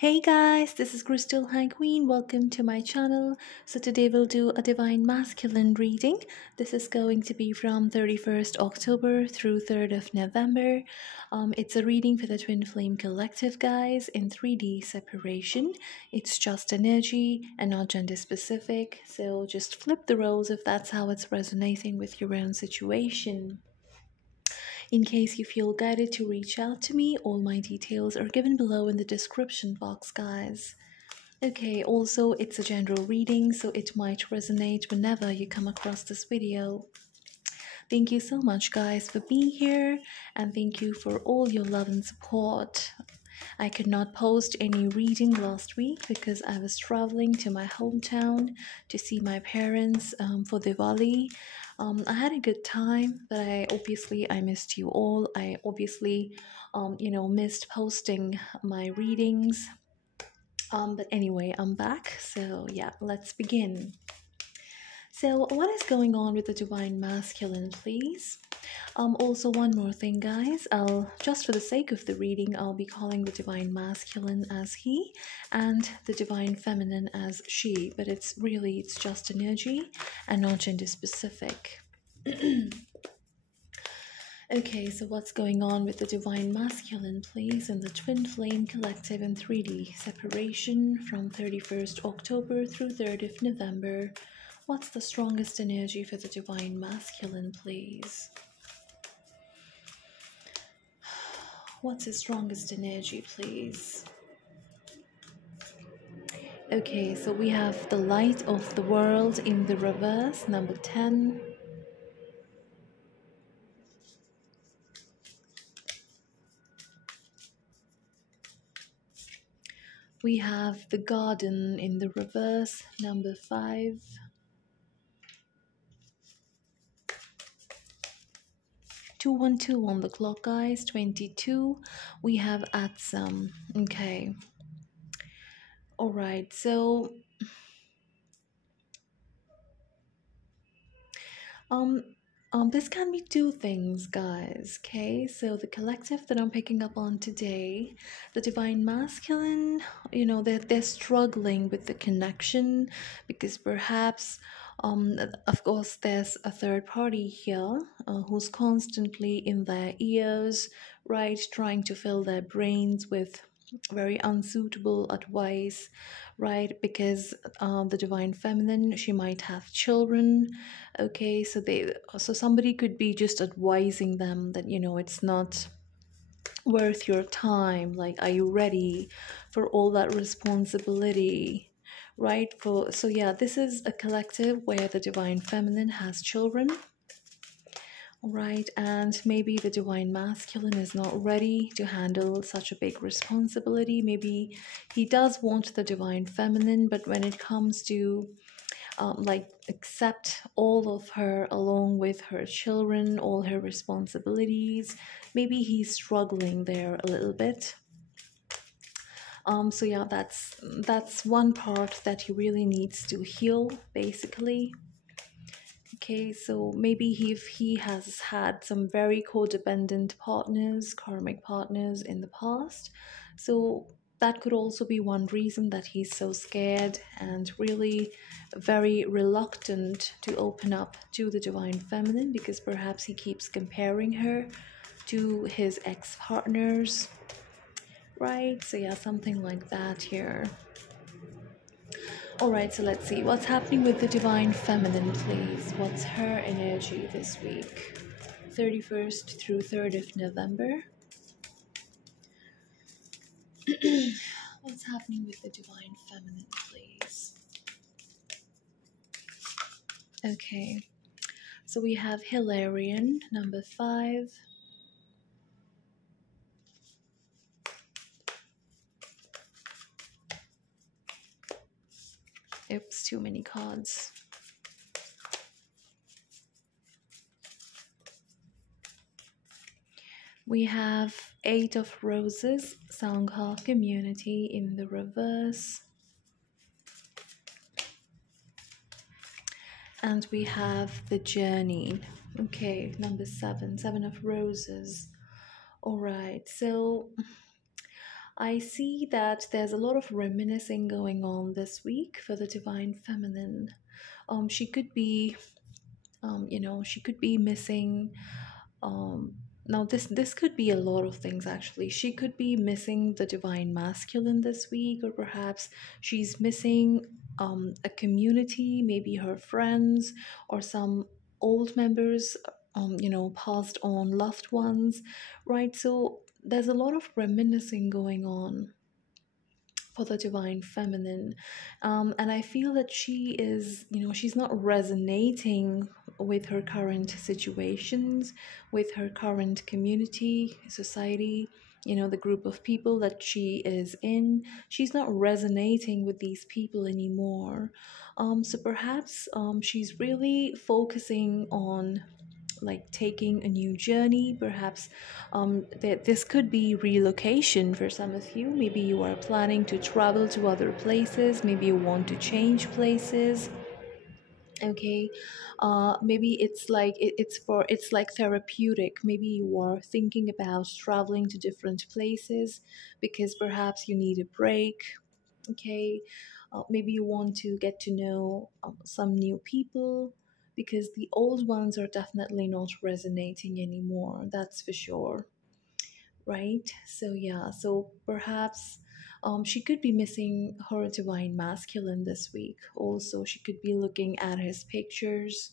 Hey guys, this is Crystal High Queen. Welcome to my channel. So today we'll do a Divine Masculine reading. This is going to be from 31st October through 3rd of November. It's a reading for the Twin Flame Collective, guys, in 3D separation. It's just energy and not gender specific. So just flip the roles if that's how it's resonating with your own situation. In case you feel guided to reach out to me, all my details are given below in the description box, guys. Okay, also it's a general reading, so it might resonate whenever you come across this video. Thank you so much, guys, for being here, and thank you for all your love and support. I could not post any reading last week because I was traveling to my hometown to see my parents for Diwali. I had a good time, but I missed you all. I obviously missed posting my readings. But anyway, I'm back. So yeah, let's begin. So what is going on with the Divine Masculine, please? Also, one more thing, guys. I'll just for the sake of the reading, I'll be calling the Divine Masculine as he and the Divine Feminine as she. But it's just energy and not gender specific. Okay, so what's going on with the Divine Masculine, please, and the Twin Flame Collective in 3D separation from 31st October through 3rd of November? What's the strongest energy for the Divine Masculine, please? What's the strongest energy, please? Okay, so we have the Light of the World in the reverse, number 10. We have the Garden in the reverse, number 5. Two one two on the clock, guys. 22. We have at some. Okay. All right. So this can be two things, guys. Okay. So the collective that I'm picking up on today, the Divine Masculine, they're struggling with the connection because perhaps of course there's a third party here who's constantly in their ears, right, trying to fill their brains with very unsuitable advice, right, because the Divine Feminine, she might have children. Okay, so somebody could be just advising them that it's not worth your time, like, are you ready for all that responsibility, right? So this is a collective where the Divine Feminine has children, right? And maybe the Divine Masculine is not ready to handle such a big responsibility. Maybe he does want the Divine Feminine, but when it comes to accept all of her along with her children, all her responsibilities, maybe he's struggling there a little bit. So yeah, that's one part that he really needs to heal, basically. Okay, so maybe if he has had some very codependent partners, karmic partners in the past, so that could also be one reason that he's so scared and really very reluctant to open up to the Divine Feminine, because perhaps he keeps comparing her to his ex-partners, right? So yeah, something like that here. Alright, so let's see what's happening with the Divine Feminine, please. What's her energy this week? 31st through 3rd of November. What's happening with the Divine Feminine, please? Okay, so we have Hilarion, number 5. Oops, too many cards. We have 8 of Roses, Sangha Community in the reverse. And we have the Journey. Okay, number 7, 7 of Roses. All right, so I see that there's a lot of reminiscing going on this week for the divine feminine. She could be, she could be missing. Um, Now this could be a lot of things actually. She could be missing the divine masculine this week, or perhaps she's missing a community, maybe her friends or some old members, passed on loved ones, right? So there's a lot of reminiscing going on for the divine feminine. And I feel that she is, she's not resonating with her current situations, with her current community, society, the group of people that she is in. She's not resonating with these people anymore. So perhaps she's really focusing on like taking a new journey. Perhaps that this could be relocation for some of you. Maybe you are planning to travel to other places, maybe you want to change places. Okay, maybe it's like therapeutic. Maybe you are thinking about traveling to different places because perhaps you need a break. Okay, maybe you want to get to know some new people because the old ones are definitely not resonating anymore, that's for sure, right? So yeah, so perhaps she could be missing her divine masculine this week. Also, she could be looking at his pictures.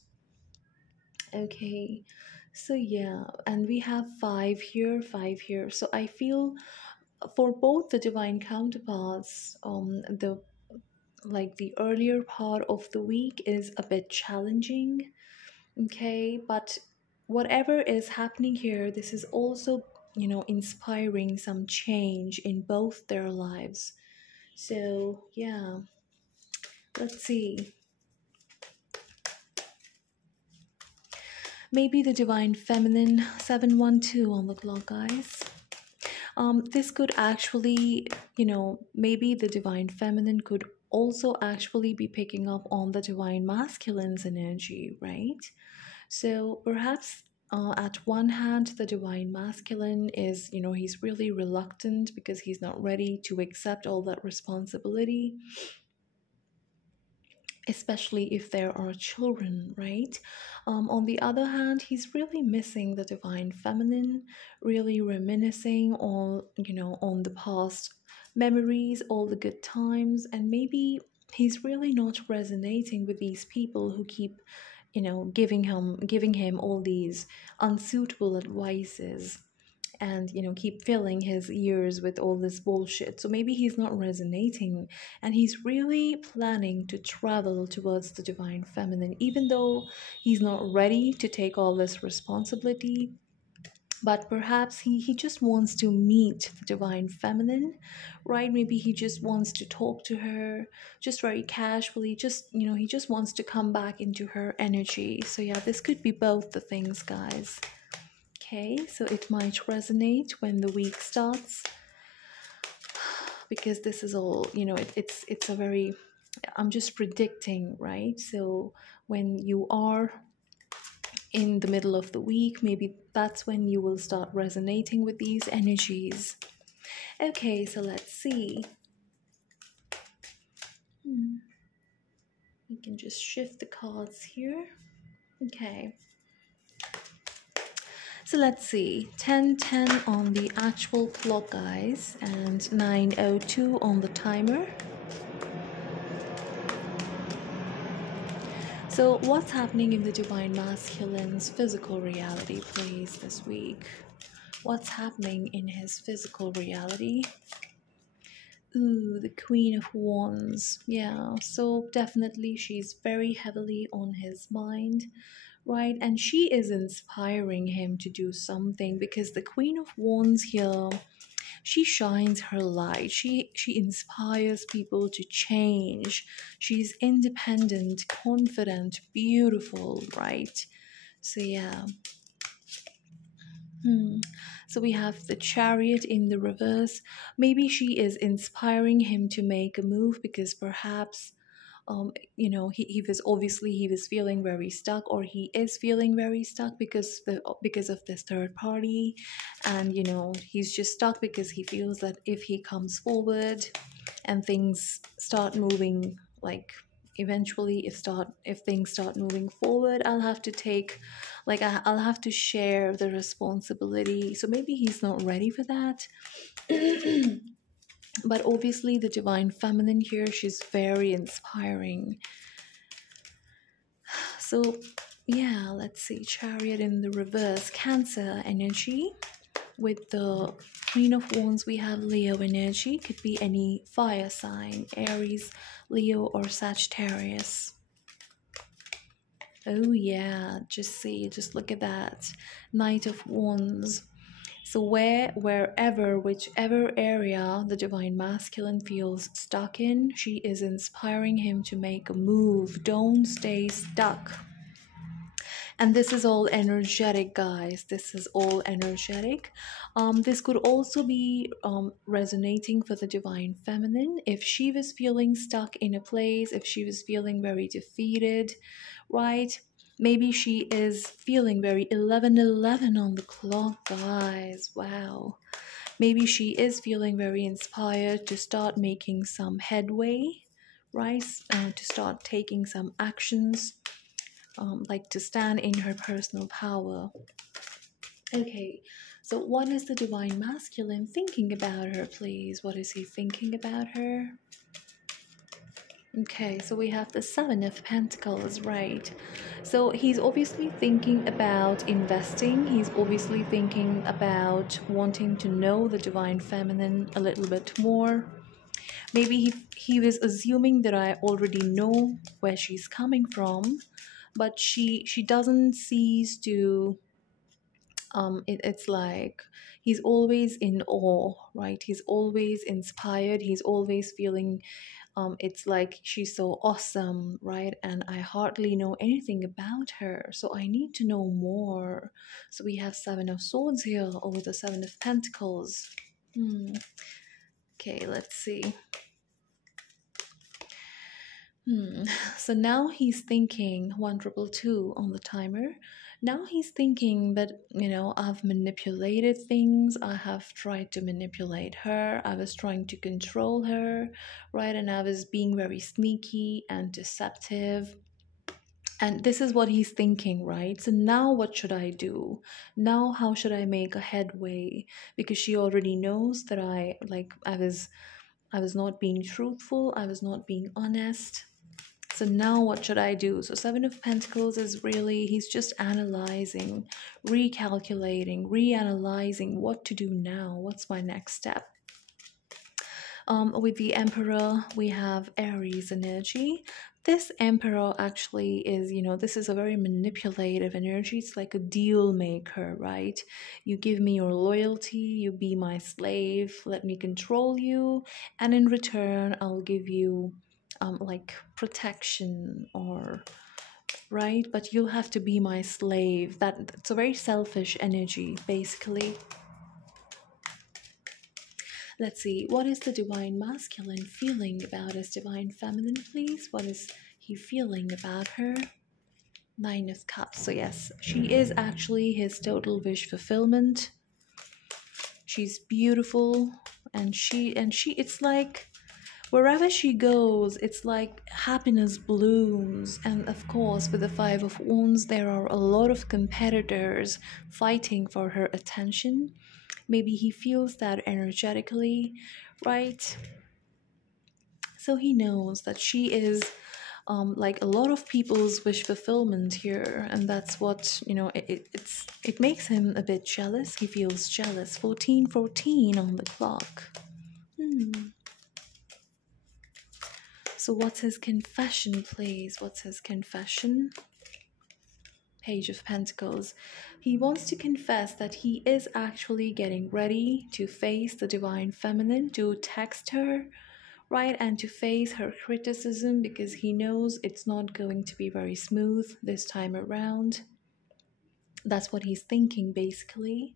Okay, so yeah, and we have five here. So I feel for both the divine counterparts, the earlier part of the week is a bit challenging. Okay, but whatever is happening here, this is also, inspiring some change in both their lives. So yeah, let's see. Maybe the divine feminine 712 on the clock, guys. This could actually, maybe the divine feminine could also actually be picking up on the divine masculine's energy, right? So perhaps at one hand, the divine masculine is, he's really reluctant because he's not ready to accept all that responsibility, especially if there are children, right? On the other hand, he's really missing the divine feminine, really reminiscing on the past memories, all the good times, and maybe he's really not resonating with these people who keep, giving him all these unsuitable advices, and keep filling his ears with all this bullshit. So maybe he's not resonating, and he's really planning to travel towards the divine feminine, even though he's not ready to take all this responsibility. But perhaps he just wants to meet the divine feminine, right? Maybe he just wants to talk to her just very casually, just he just wants to come back into her energy. So yeah, this could be both the things, guys. Okay, so it might resonate when the week starts, because this is all, it's a very, I'm just predicting, right? So when you are in the middle of the week, maybe that's when you will start resonating with these energies. Okay, so let's see. We can just shift the cards here. Okay. So let's see, 10:10 on the actual clock, guys, and 9:02 on the timer. So what's happening in the divine masculine's physical reality, please, this week? What's happening in his physical reality? Ooh, the Queen of Wands. Yeah, so definitely she's very heavily on his mind, right? And she is inspiring him to do something, because the Queen of Wands here, she shines her light. She inspires people to change. She's independent, confident, beautiful, right? So yeah. So we have the Chariot in the reverse. Maybe she is inspiring him to make a move, because perhaps he was obviously he was feeling very stuck, or he is feeling very stuck because of this third party. And he's just stuck because he feels that if he comes forward and things start moving, like eventually if things start moving forward, I'll have to take, like I'll have to share the responsibility. So maybe he's not ready for that. But obviously the divine feminine here, she's very inspiring. So yeah, let's see, Chariot in the reverse, Cancer energy. With the Queen of Wands, we have Leo energy. Could be any fire sign, Aries, Leo, or Sagittarius. Oh yeah, just look at that. Knight of Wands. So whichever area the divine masculine feels stuck in, she is inspiring him to make a move. Don't stay stuck. And this is all energetic, guys. This is all energetic. This could also be resonating for the divine feminine. If she was feeling stuck in a place, if she was feeling very defeated, right? Maybe she is feeling very 11:11 on the clock, guys. Wow. Maybe she is feeling very inspired to start making some headway, right? To start taking some actions, like to stand in her personal power. Okay, so what is the divine masculine thinking about her, please? What is he thinking about her? Okay, so we have the Seven of Pentacles, right? So he's obviously thinking about investing. He's obviously thinking about wanting to know the divine feminine a little bit more. Maybe he was assuming that I already know where she's coming from, but she doesn't cease to it's like he's always in awe, right? He's always inspired, he's always feeling it's like she's so awesome, right? And I hardly know anything about her, so I need to know more. So we have Seven of Swords here over the Seven of Pentacles. Okay, let's see. So now he's thinking 1222 on the timer. Now he's thinking that, I've manipulated things. I have tried to manipulate her. I was trying to control her, right? And I was being very sneaky and deceptive. And this is what he's thinking, right? So now what should I do? Now how should I make a headway? Because she already knows that I was not being truthful. I was not being honest. So now what should I do? So Seven of Pentacles is really, he's just analyzing, recalculating, reanalyzing what to do now. What's my next step? With the Emperor, we have Aries energy. This Emperor actually is, this is a very manipulative energy. It's like a deal maker, right? You give me your loyalty, you be my slave, let me control you, and in return, I'll give you like protection, or right, but you have to be my slave. That's a very selfish energy, basically. Let's see, what is the divine masculine feeling about his divine feminine, please? What is he feeling about her? Nine of Cups. So yes, she is actually his total wish fulfillment. She's beautiful, and she it's like wherever she goes, it's like happiness blooms. And of course, with the Five of Wands, there are a lot of competitors fighting for her attention. Maybe he feels that energetically, right? So he knows that she is like a lot of people's wish fulfillment here, and that's what it makes him a bit jealous. He feels jealous. 14:14 on the clock. So what's his confession, please? What's his confession? Page of Pentacles. He wants to confess that he is actually getting ready to face the divine feminine, to text her, right? And to face her criticism, because he knows it's not going to be very smooth this time around. That's what he's thinking, basically.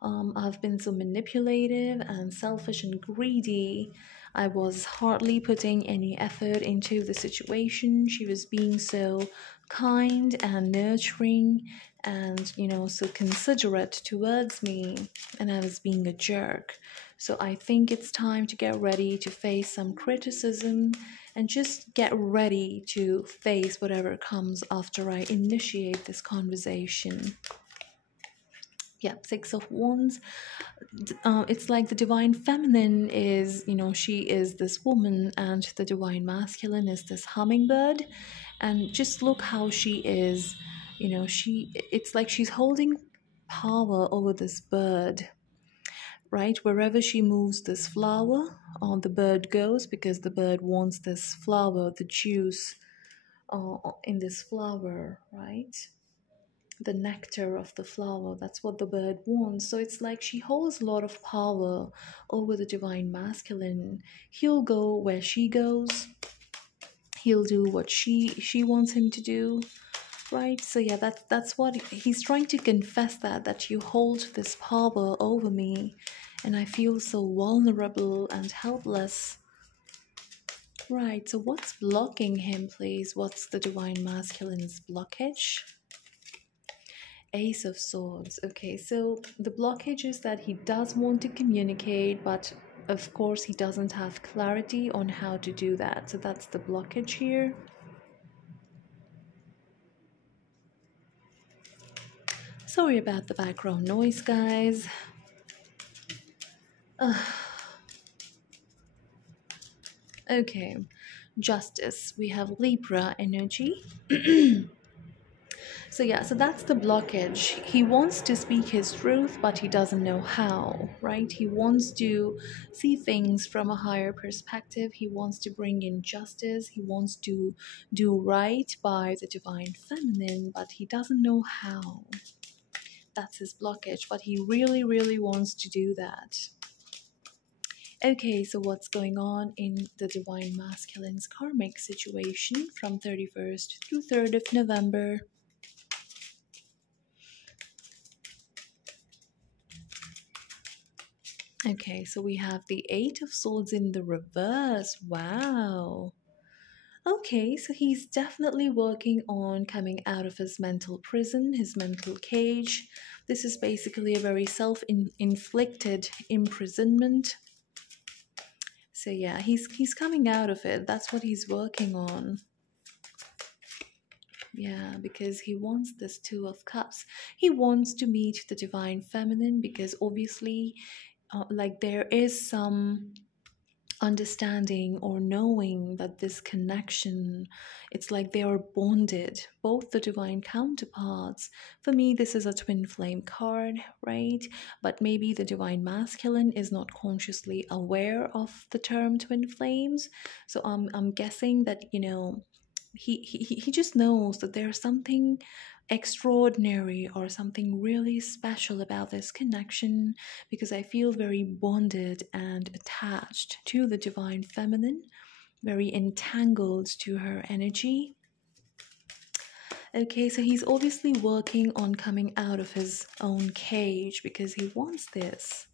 I've been so manipulative and selfish and greedy. I was hardly putting any effort into the situation. She was being so kind and nurturing and, so considerate towards me, and I was being a jerk. So I think it's time to get ready to face some criticism and just get ready to face whatever comes after I initiate this conversation. Yeah, Six of Wands. It's like the divine feminine is, she is this woman, and the divine masculine is this hummingbird. And just look how she is, it's like she's holding power over this bird, right? Wherever she moves this flower, the bird goes, because the bird wants this flower, the juice in this flower, right? The nectar of the flower. That's what the bird wants. So it's like she holds a lot of power over the divine masculine. He'll go where she goes. He'll do what she wants him to do. Right? So yeah, that's what he's trying to confess, that you hold this power over me and I feel so vulnerable and helpless. Right, so what's blocking him, please? What's the divine masculine's blockage? Ace of Swords. Okay, so the blockage is that he does want to communicate, but of course he doesn't have clarity on how to do that. So that's the blockage here. Sorry about the background noise, guys. Okay, Justice. We have Libra energy. So yeah, so that's the blockage. He wants to speak his truth, but he doesn't know how, right? He wants to see things from a higher perspective. He wants to bring in justice. He wants to do right by the divine feminine, but he doesn't know how. That's his blockage, but he really, really wants to do that. Okay, so what's going on in the divine masculine's karmic situation from 31st through 3rd of November? Okay, so we have the Eight of Swords in the reverse. Wow. Okay, so he's definitely working on coming out of his mental prison, his mental cage. This is basically a very self-inflicted imprisonment. So yeah, he's coming out of it. That's what he's working on. Yeah, because he wants this Two of Cups. He wants to meet the divine feminine because obviously like there is some understanding or knowing that this connection, it's like they are bonded, both the divine counterparts. For me, this is a twin flame card, right? But maybe the divine masculine is not consciously aware of the term twin flames. So I'm guessing that, he just knows that there's something extraordinary or something really special about this connection, because I feel very bonded and attached to the divine feminine, very entangled to her energy. Okay, so he's obviously working on coming out of his own cage because he wants this.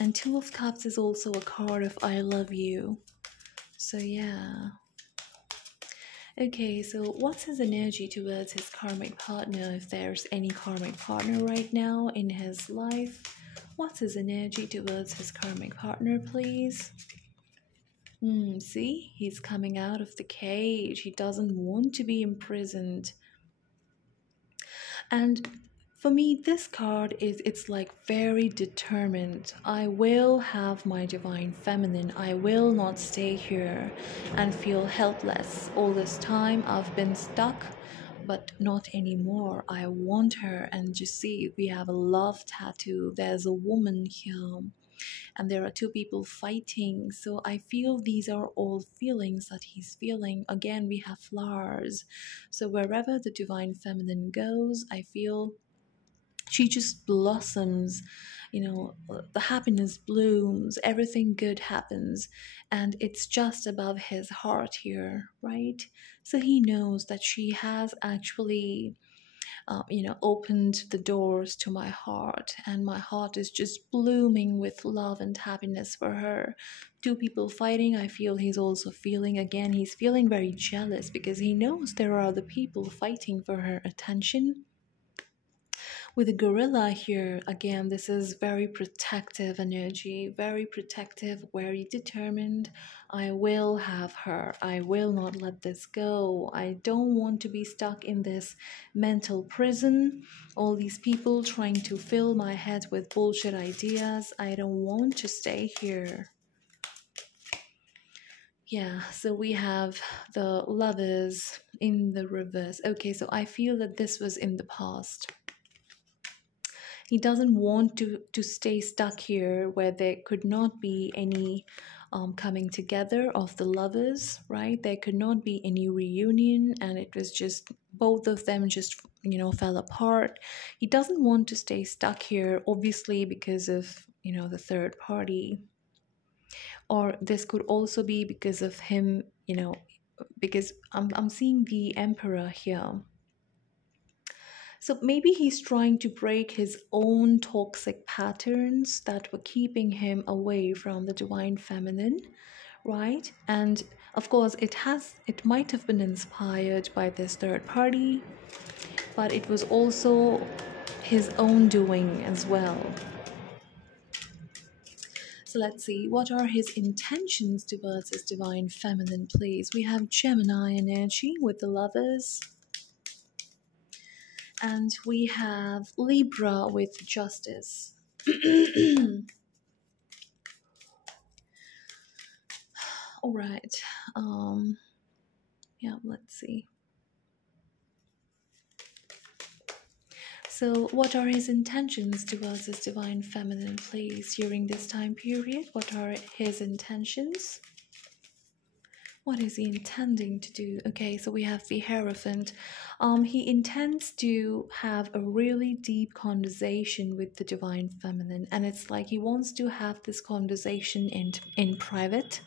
And Two of Cups is also a card of I love you. So yeah. Okay, so what's his energy towards his karmic partner, if there's any karmic partner right now in his life? What's his energy towards his karmic partner, please? See, he's coming out of the cage. He doesn't want to be imprisoned. And for me, this card it's like very determined. I will have my divine feminine. I will not stay here and feel helpless. All this time I've been stuck, but not anymore. I want her. And you see, we have a love tattoo. There's a woman here, and there are two people fighting. So I feel these are all feelings that he's feeling. Again, we have flowers. So wherever the divine feminine goes, I feel she just blossoms, the happiness blooms, everything good happens, and it's just above his heart here, right? So he knows that she has actually opened the doors to my heart, and my heart is just blooming with love and happiness for her. Two people fighting, I feel he's also feeling, again, he's feeling very jealous because he knows there are other people fighting for her attention. With the gorilla here, again, this is very protective energy, very protective, very determined. I will have her. I will not let this go. I don't want to be stuck in this mental prison. All these people trying to fill my head with bullshit ideas. I don't want to stay here. Yeah, so we have the lovers in the reverse. Okay, so I feel that this was in the past. He doesn't want to stay stuck here where there could not be any coming together of the lovers, right? There could not be any reunion, and it was just both of them just fell apart. He doesn't want to stay stuck here, obviously, because of the third party, or this could also be because of him, because I'm seeing the emperor here. So maybe he's trying to break his own toxic patterns that were keeping him away from the divine feminine, right? And of course, it might have been inspired by this third party, but it was also his own doing as well. So let's see, what are his intentions towards his divine feminine, please? We have Gemini energy with the lovers. And we have Libra with justice. All right. Yeah, let's see. So what are his intentions towards his divine feminine, please, during this time period? What are his intentions? What is he intending to do? Okay, so we have the Hierophant. He intends to have a really deep conversation with the divine feminine, and it's like he wants to have this conversation in private.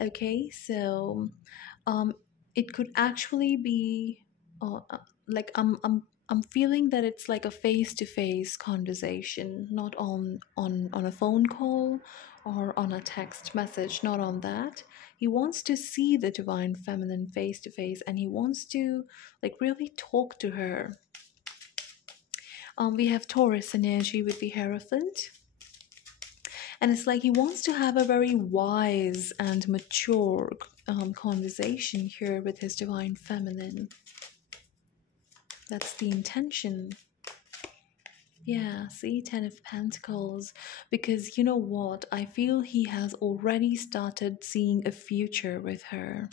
Okay, so it could actually be like I'm feeling that it's like a face-to-face conversation, not on a phone call or on a text message, not on that. He wants to see the divine feminine face-to-face, and he wants to like really talk to her. We have Taurus energy with the Hierophant. And it's like he wants to have a very wise and mature conversation here with his divine feminine. That's the intention. Yeah, see, 10 of Pentacles. Because you know what? I feel he has already started seeing a future with her.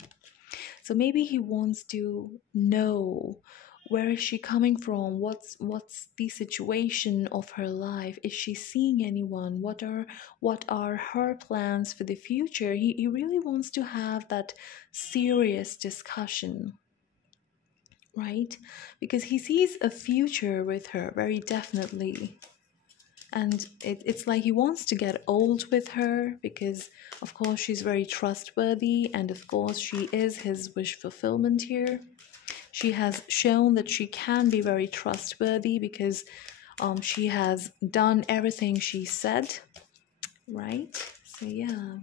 So maybe he wants to know, where is she coming from? What's the situation of her life? Is she seeing anyone? What are her plans for the future? He really wants to have that serious discussion, right? Because he sees a future with her very definitely. And it's like he wants to get old with her because, of course, she's very trustworthy, and of course, she is his wish fulfillment here. She has shown that she can be very trustworthy because she has done everything she said, right? So yeah,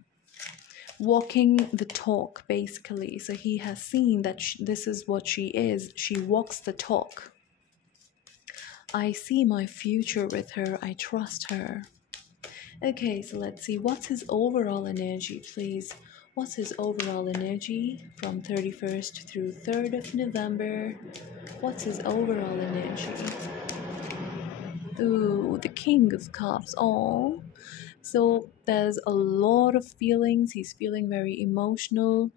walking the talk, basically. So he has seen that this is what she is. She walks the talk. I see my future with her. I trust her. Okay, so let's see. What's his overall energy, please? What's his overall energy from 31st through 3rd of November? What's his overall energy? Ooh, the King of Cups. Oh, so there's a lot of feelings. He's feeling very emotional.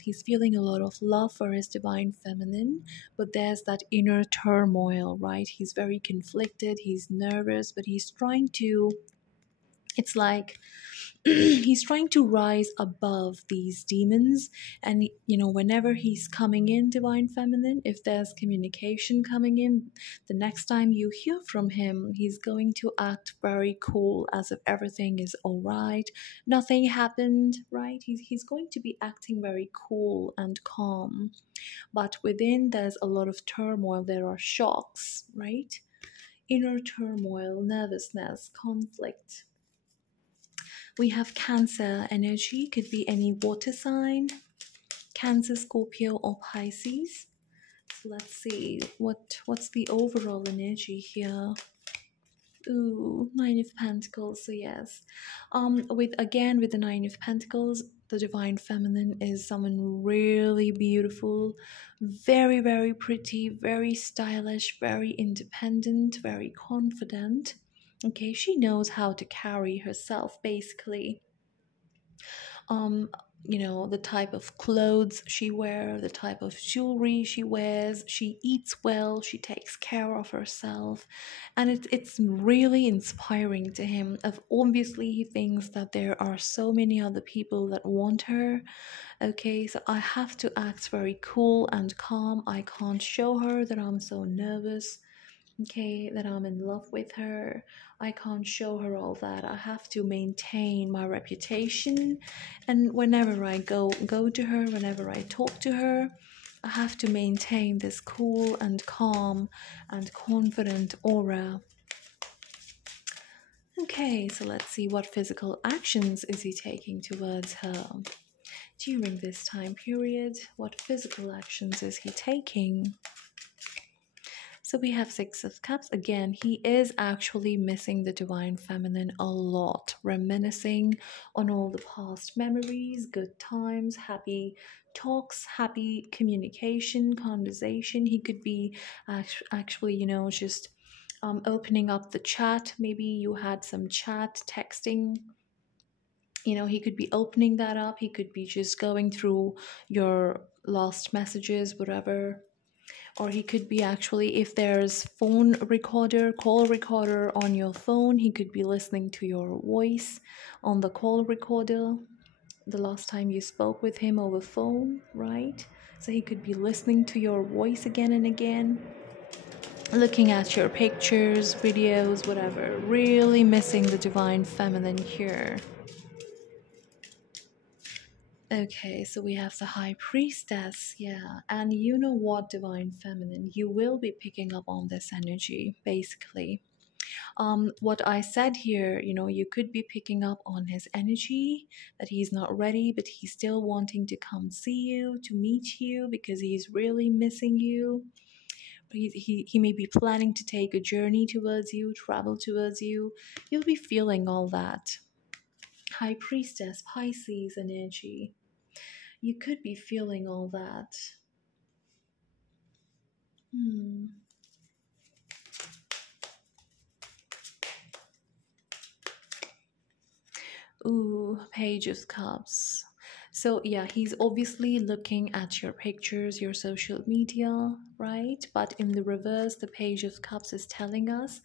He's feeling a lot of love for his divine feminine, but there's that inner turmoil, right? He's very conflicted. He's nervous, but he's trying to It's like he's trying to rise above these demons. And whenever he's coming in, divine feminine, if there's communication coming in, the next time you hear from him, he's going to act very cool, as if everything is all right, nothing happened, right? He's going to be acting very cool and calm, but within there's a lot of turmoil. There are shocks, right? Inner turmoil, nervousness, conflict. We have Cancer energy, could be any water sign, Cancer, Scorpio, or Pisces. So let's see what's the overall energy here. Ooh, Nine of Pentacles. So yes, with the Nine of Pentacles, the divine feminine is someone really beautiful, very, very pretty, very stylish, very independent, very confident. Okay, she knows how to carry herself, basically. um the type of clothes she wears, the type of jewelry she wears, she eats well, she takes care of herself, and it's really inspiring to him. Of Obviously he thinks that there are so many other people that want her. Okay, so I have to act very cool and calm. I can't show her that I'm so nervous, okay, that I'm in love with her. I can't show her all that. I have to maintain my reputation, and whenever I go to her, whenever I talk to her, I have to maintain this cool and calm and confident aura. Okay, so let's see, what physical actions is he taking towards her during this time period? What physical actions is he taking? So we have Six of Cups. Again, he is actually missing the divine feminine a lot, reminiscing on all the past memories, good times, happy talks, happy communication, conversation. He could be actually, just opening up the chat. Maybe you had some chat, texting. He could be opening that up. He could be just going through your lost messages, whatever. Or he could be actually, if there's phone recorder, call recorder on your phone, he could be listening to your voice on the call recorder the last time you spoke with him over phone, right? So he could be listening to your voice again and again, looking at your pictures, videos, whatever. Really missing the divine feminine here. Okay, so we have the High Priestess, yeah. And you know what, divine feminine, you will be picking up on this energy, basically. What I said here, you could be picking up on his energy, that he's not ready, but he's still wanting to come see you, to meet you, because he's really missing you. He may be planning to take a journey towards you, travel towards you. You'll be feeling all that. High Priestess, Pisces energy. You could be feeling all that. Ooh, Page of Cups. So yeah, he's obviously looking at your pictures, your social media, right? But in the reverse, the Page of Cups is telling us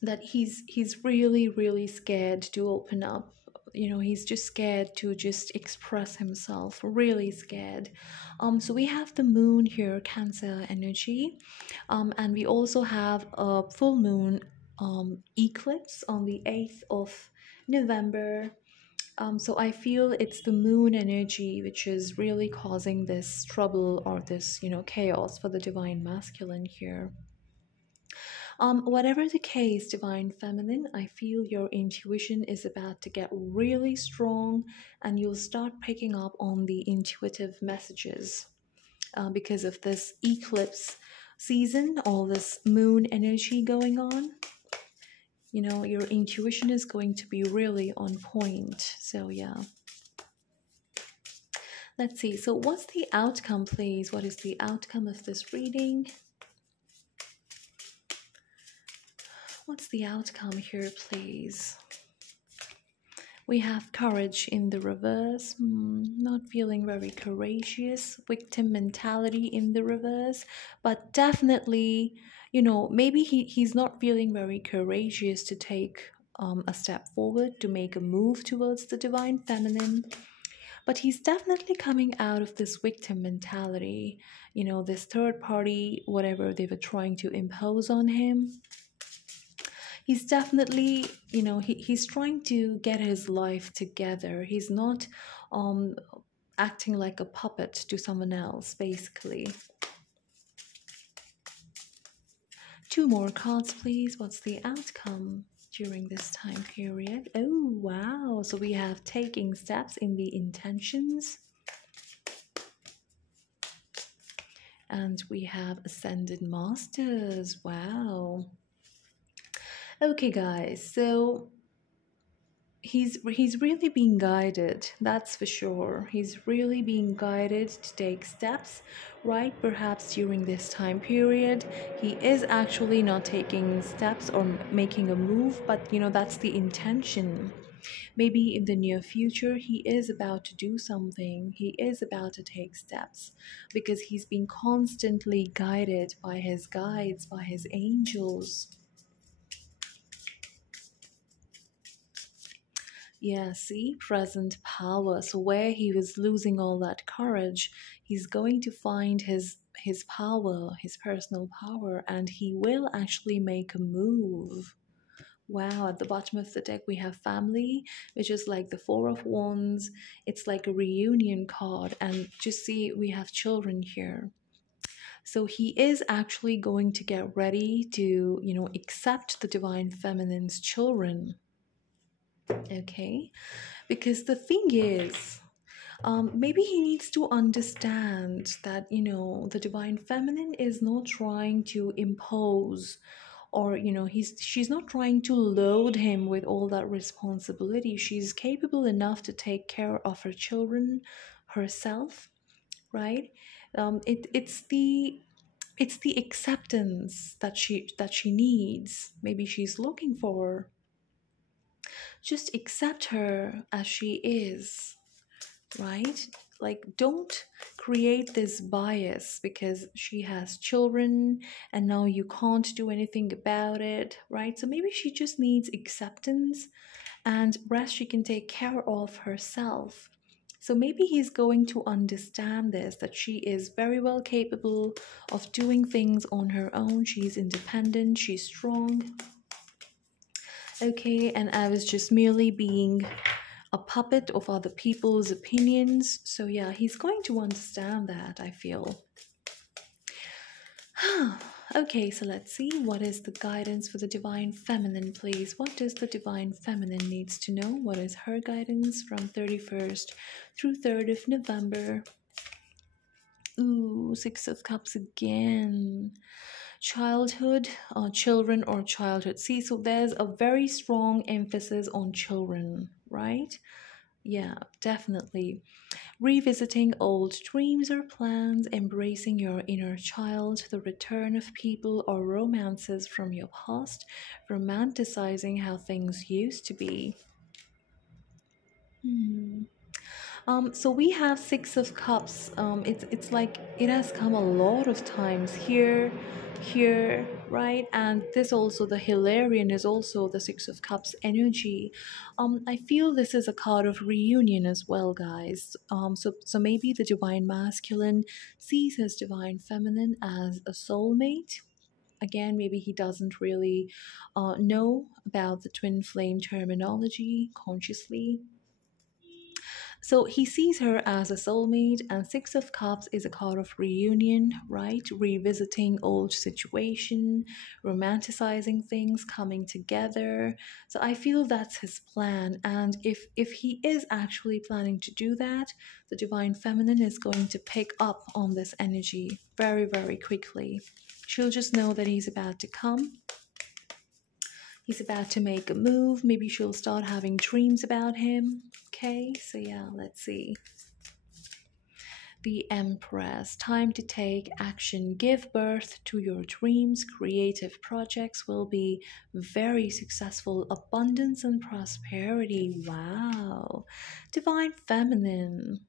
that he's really, really scared to open up. He's just scared to just express himself, really scared. So we have the moon here, Cancer energy, and we also have a full moon eclipse on the 8th of November. So I feel it's the moon energy which is really causing this trouble, or this chaos for the divine masculine here. Whatever the case, divine feminine, I feel your intuition is about to get really strong, and you'll start picking up on the intuitive messages because of this eclipse season, all this moon energy going on. Your intuition is going to be really on point. So yeah. Let's see. So what's the outcome, please? What is the outcome of this reading? What's the outcome here, please? We have courage in the reverse, not feeling very courageous, victim mentality in the reverse, but definitely Maybe he's not feeling very courageous to take a step forward, to make a move towards the divine feminine. But he's definitely coming out of this victim mentality, this third party, whatever they were trying to impose on him. He's definitely, he's trying to get his life together. He's not um, acting like a puppet to someone else, basically. Two more cards, please. What's the outcome during this time period? Oh, wow. So we have taking steps in the intentions. And we have Ascended Masters. Wow. Okay, guys. So he's really being guided, that's for sure. He's really being guided to take steps, right? Perhaps during this time period he is actually not taking steps or making a move, but that's the intention. Maybe in the near future he is about to do something, he is about to take steps, because he's being constantly guided by his guides, by his angels. Yeah, see, present power. So where he was losing all that courage, he's going to find his power, his personal power, and he will actually make a move. Wow, at the bottom of the deck we have family, which is like the Four of Wands. It's like a reunion card, and just see we have children here. So he is actually going to get ready to, accept the divine feminine's children. Okay, because the thing is, maybe he needs to understand that, the divine feminine is not trying to impose, or, she's not trying to load him with all that responsibility. She's capable enough to take care of her children herself, right? It's the acceptance that she needs. Maybe she's looking for. Just accept her as she is, right? Like, don't create this bias because she has children and now you can't do anything about it, right? So maybe she just needs acceptance, and rest she can take care of herself. So maybe he's going to understand this, that she is very well capable of doing things on her own. She's independent, she's strong. Okay, and I was just merely being a puppet of other people's opinions. So yeah, he's going to understand that, I feel. Okay, so let's see. What is the guidance for the divine feminine, please? What does the divine feminine needs to know? What is her guidance from 31st through 3rd of November? Ooh, Six of Cups again. Childhood, children or childhood. See, so there's a very strong emphasis on children, right? Yeah, definitely. Revisiting old dreams or plans, embracing your inner child, the return of people or romances from your past, romanticizing how things used to be. So we have Six of Cups. It's like it has come a lot of times here, right? And this also, the Hilarion is also the Six of Cups energy. I feel this is a card of reunion as well, guys. So maybe the divine masculine sees his divine feminine as a soulmate. Again, maybe he doesn't really know about the twin flame terminology consciously. So he sees her as a soulmate, and Six of Cups is a card of reunion, right? Revisiting old situation, romanticizing things, coming together. So I feel that's his plan, and if he is actually planning to do that, the divine feminine is going to pick up on this energy very, very quickly. She'll just know that he's about to come. He's about to make a move. Maybe she'll start having dreams about him. Okay, so yeah, let's see. The Empress. Time to take action. Give birth to your dreams. Creative projects will be very successful. Abundance and prosperity. Wow. Divine Feminine.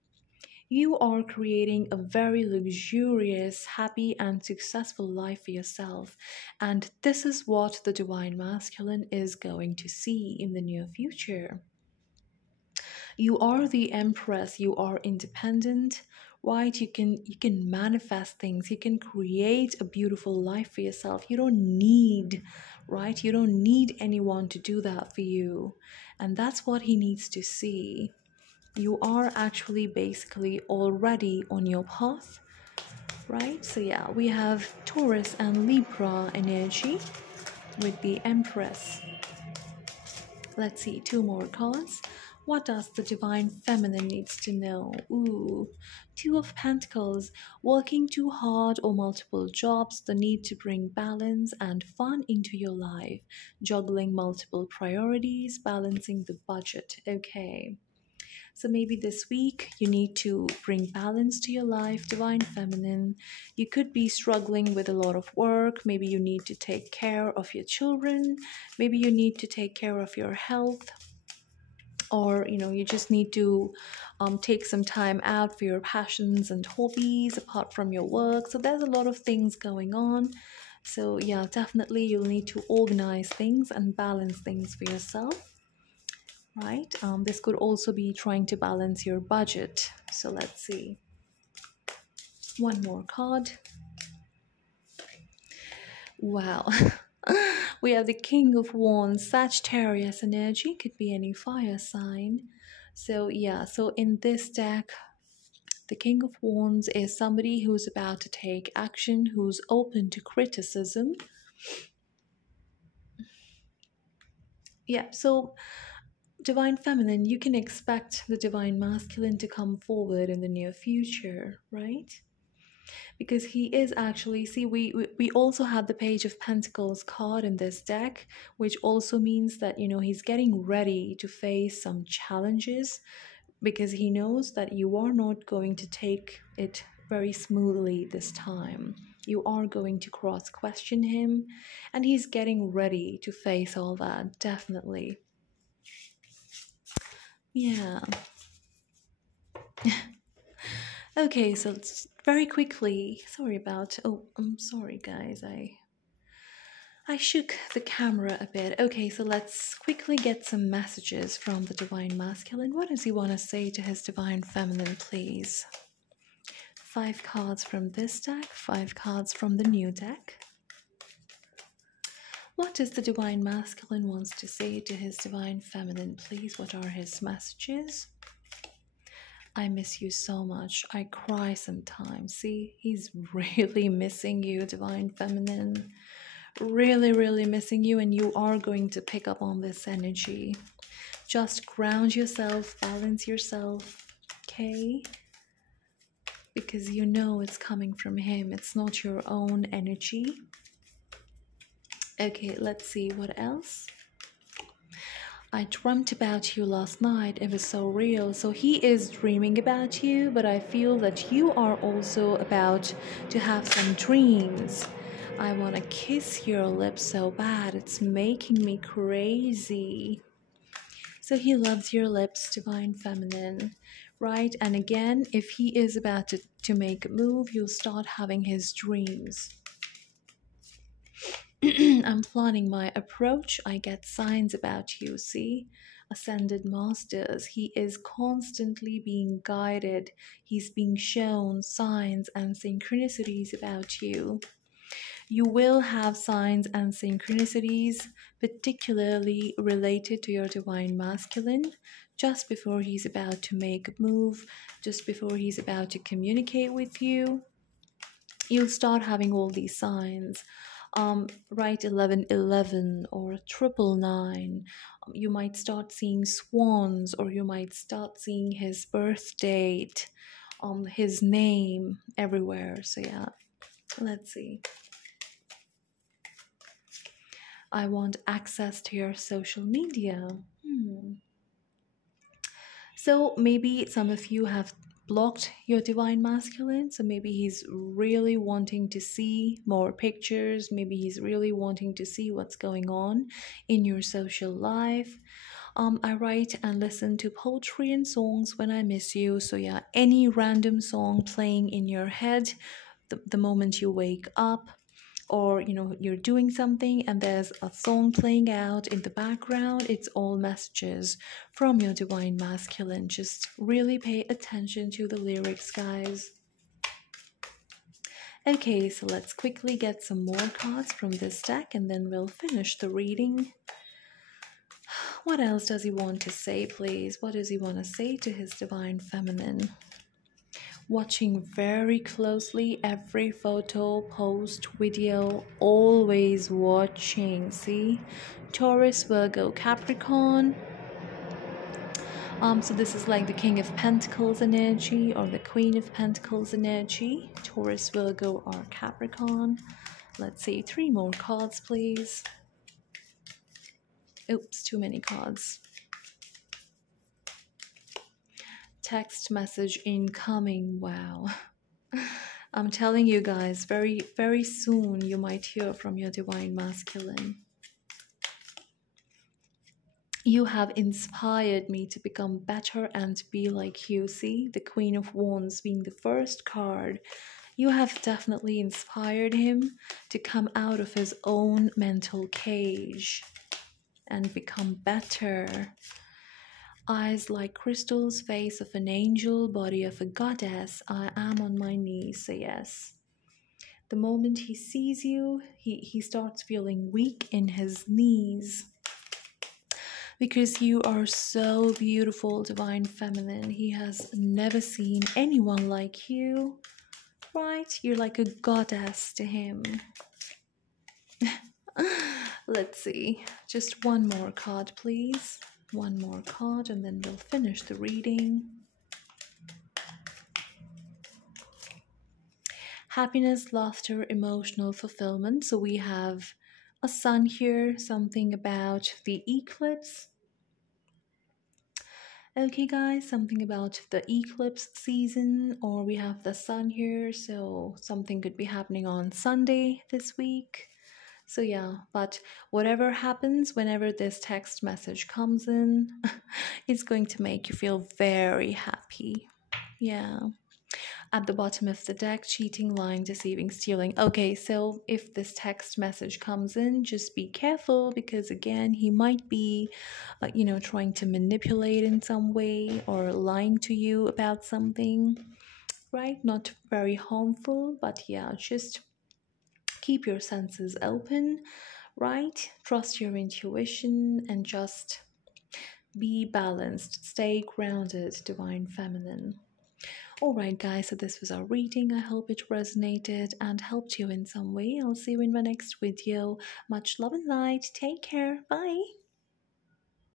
You are creating a very luxurious, happy, and successful life for yourself. And this is what the divine masculine is going to see in the near future. You are the empress, you are independent, right? You can manifest things, you can create a beautiful life for yourself. You don't need, right? You don't need anyone to do that for you. And that's what he needs to see. You are actually basically already on your path, right? So yeah, we have Taurus and Libra energy with the Empress. Let's see, two more cards. What does the divine feminine needs to know? Ooh, Two of Pentacles. Working too hard or multiple jobs, the need to bring balance and fun into your life, juggling multiple priorities, balancing the budget. Okay. So maybe this week you need to bring balance to your life, divine feminine. You could be struggling with a lot of work. Maybe you need to take care of your children. Maybe you need to take care of your health. Or, you just need to take some time out for your passions and hobbies apart from your work. So there's a lot of things going on. So yeah, definitely you'll need to organize things and balance things for yourself. Right, this could also be trying to balance your budget. So let's see. One more card. Wow. We have the King of Wands, Sagittarius energy, could be any fire sign. So yeah, so in this deck, the King of Wands is somebody who's about to take action, who's open to criticism. Yeah, so divine feminine, you can expect the divine masculine to come forward in the near future, right? Because he is actually, see, we also have the Page of Pentacles card in this deck, which also means that he's getting ready to face some challenges, because he knows that you are not going to take it very smoothly this time. You are going to cross question him, and he's getting ready to face all that, definitely. Yeah. Okay, so let's very quickly. Sorry about. Oh, I'm sorry, guys. I shook the camera a bit. Okay, so let's quickly get some messages from the divine masculine. What does he want to say to his divine feminine, please? 5 cards from this deck, 5 cards from the new deck. What does the divine masculine wants to say to his divine feminine, please? What are his messages? I miss you so much. I cry sometimes. See, he's really missing you, divine feminine. Really, really missing you, and you are going to pick up on this energy. Just ground yourself, balance yourself, okay? Because you know it's coming from him. It's not your own energy. Okay, let's see what else. I dreamt about you last night. It was so real. So he is dreaming about you, but I feel that you are also about to have some dreams. I want to kiss your lips so bad. It's making me crazy. So he loves your lips, divine feminine, right? And again, if he is about to make a move, you'll start having his dreams. I'm planning my approach. I get signs about you, see? Ascended Masters. He is constantly being guided. He's being shown signs and synchronicities about you. You will have signs and synchronicities, particularly related to your divine masculine, just before he's about to make a move, just before he's about to communicate with you. You'll start having all these signs. Right, 1111 or 999. You might start seeing swans, or you might start seeing his birth date, his name everywhere. So yeah, let's see. I want access to your social media. So maybe some of you have blocked your divine masculine, so maybe he's really wanting to see more pictures. Maybe he's really wanting to see what's going on in your social life. I write and listen to poetry and songs when I miss you. So yeah, any random song playing in your head the moment you wake up, or you're doing something and there's a song playing out in the background, it's all messages from your divine masculine. Just really pay attention to the lyrics, guys. Okay, so let's quickly get some more cards from this deck and then we'll finish the reading. What else does he want to say, please? What does he want to say to his divine feminine? Watching very closely every photo, post, video, always watching. See? Taurus, Virgo, Capricorn. So this is like the King of Pentacles energy or the Queen of Pentacles energy. Taurus, Virgo, or Capricorn. Let's see, 3 more cards, please. Oops, too many cards. Text message incoming. Wow. I'm telling you guys, very, very soon you might hear from your divine masculine. You have inspired me to become better and be like you. See, the Queen of Wands being the first card. You have definitely inspired him to come out of his own mental cage and become better. Eyes like crystals, face of an angel, body of a goddess. I am on my knees, say yes. The moment he sees you, he starts feeling weak in his knees. Because you are so beautiful, divine feminine. He has never seen anyone like you, right? You're like a goddess to him. Let's see. Just one more card, please. One more card and then we'll finish the reading. Happiness, laughter, emotional fulfillment. So we have a sun here, something about the eclipse. Okay guys, something about the eclipse season, or we have the sun here, so something could be happening on Sunday this week. So yeah, but whatever happens, whenever this text message comes in, it's going to make you feel very happy. Yeah. At the bottom of the deck, cheating, lying, deceiving, stealing. Okay, so if this text message comes in, just be careful because again, he might be, trying to manipulate in some way or lying to you about something, right? Not very harmful, but yeah, just keep your senses open, right? Trust your intuition and just be balanced. Stay grounded, divine feminine. Alright guys, so this was our reading. I hope it resonated and helped you in some way. I'll see you in my next video. Much love and light. Take care. Bye.